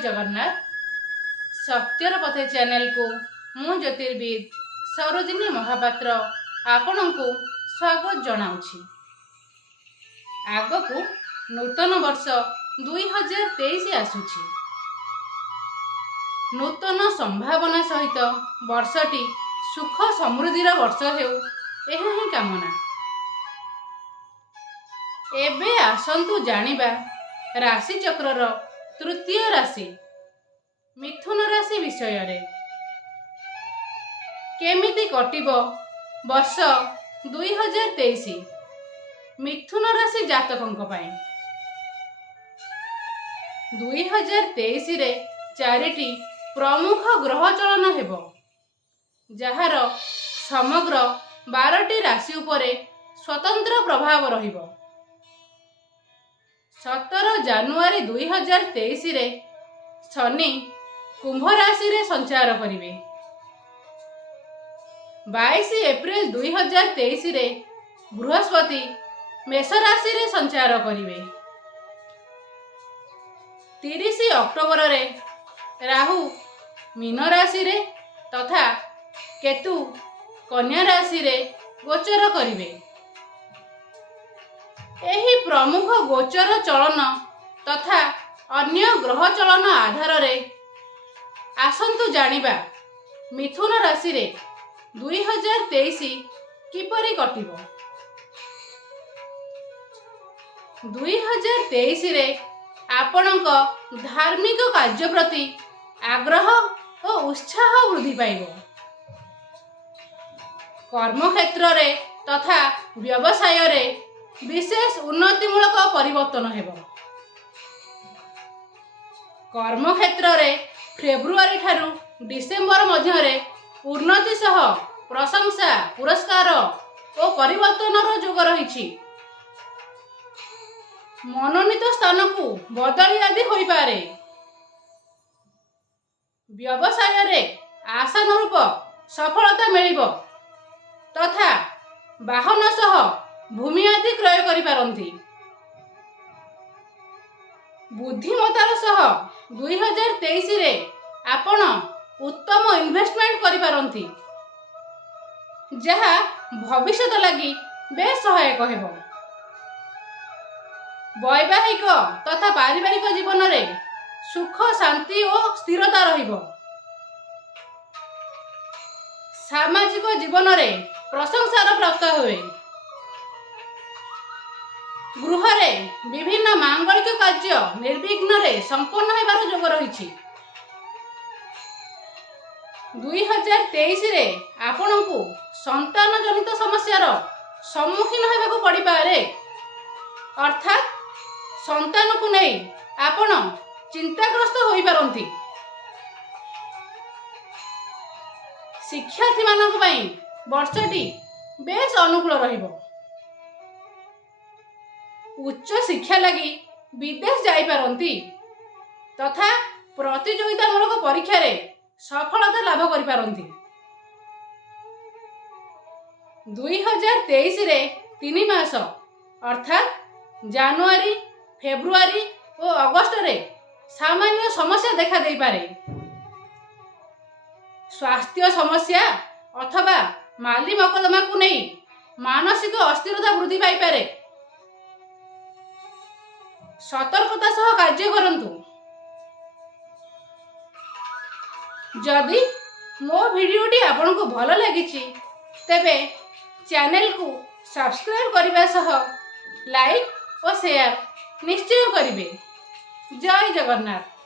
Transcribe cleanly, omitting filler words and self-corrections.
Jagannath. सत्यरपथे channel को मु ज्योतिर्विद सरोजिनी महापात्र आपण को स्वागत जनाऊँगी। आगकू नूतन वर्ष 2023 आसुछि। नूतन संभावना सहित वर्षटी सुख समृद्धिर वर्ष हेउ एहा ही कामना। एबे आसंतु जानिबा राशि चक्रर तृतीय राशि मिथुन राशि विषय रे। केमिति कटिबो वर्ष 2023 मिथुन राशि जातकंक पाई। 2023 रे चारिटी प्रमुख ग्रह चलन हेबो, जहार समग्र 12टी राशि उपरे स्वतंत्र प्रभाव रहिबो। 17 जानुआरी 2023 रे शनि कुंभ राशि रे संचार करिवे। 22 एप्रिल 2023 रे बृहस्पति मेष राशि रे संचार करिवे। 30 अक्टोबर रे राहु मीन राशि रे तथा केतु कन्या राशि रे गोचर करिवे। एही प्रमुख गोचर चलन तथा अन्य ग्रह चलन आधार रे आसंतु जानिबा मिथुन राशि रे 2023 किपरि कटिबो। 2023 रे आपणक धार्मिक कार्य प्रति आग्रह और उत्साह वृद्धि पाइबो। कर्म क्षेत्र रे तथा व्यवसाय रे विशेष उन्नतिमूलक परिवर्तन हेबो। कर्म क्षेत्र रे फेब्रुआरी ठारू डिसेंबर मध्य रे उन्नति सह प्रशंसा पुरस्कार और परिवर्तनर जोग रहिछि। मनोनीत स्थान को बदली आदि होई पारे। व्यवसाय रे आशानुरूप सफलता मिलिबो तथा वाहन सह भूमि आदि क्रय करि पारंती। बुद्धिमतार सह 2023 रे आपण उत्तम इन्वेस्टमेंट करि पारंती, जहा भविष्यत लगी बेस सहायक हेबो। वैवाहिक तथा पारिवारिक जीवन रे सुख शांति और स्थिरता रहिबो। सामाजिक जीवन रे प्रशंसार प्राप्त हुए। गृह रे विभिन्न मांगलिक कार्य निर्विघ्न रे संपन्न हेबार जोग रहिछि। 2023 रे आपनकु संतान जनित समस्यार सम्मुखीन हेबाकु पड़ी पारे, अर्थात संतान को नहीं आपण चिंताग्रस्त होई पारंती। शिक्षार्थी मानक पई वर्षटी बेस अनुकूल रहिबो। उच्च शिक्षा लगी विदेश जाई पारंती तथा प्रतियोगितामूलक परीक्षा रे सफलता लाभ करि पारंती। 2023 रे 3 मास अर्थात जानुआरी फेब्रुआरी और अगस्त रे सामान्य समस्या देखा दे पारे। स्वास्थ्य समस्या अथवा माली मकदमा को नहीं मानसिक अस्थिरता वृद्धि पाई पारे। सतर्कता सह कार्य करंतु। जदि मो वीडियोटी आपनको भल लागिछि तेबे चैनल को सब्सक्राइब करबा सह लाइक और शेयर निश्चय करिवे। जय जगन्नाथ।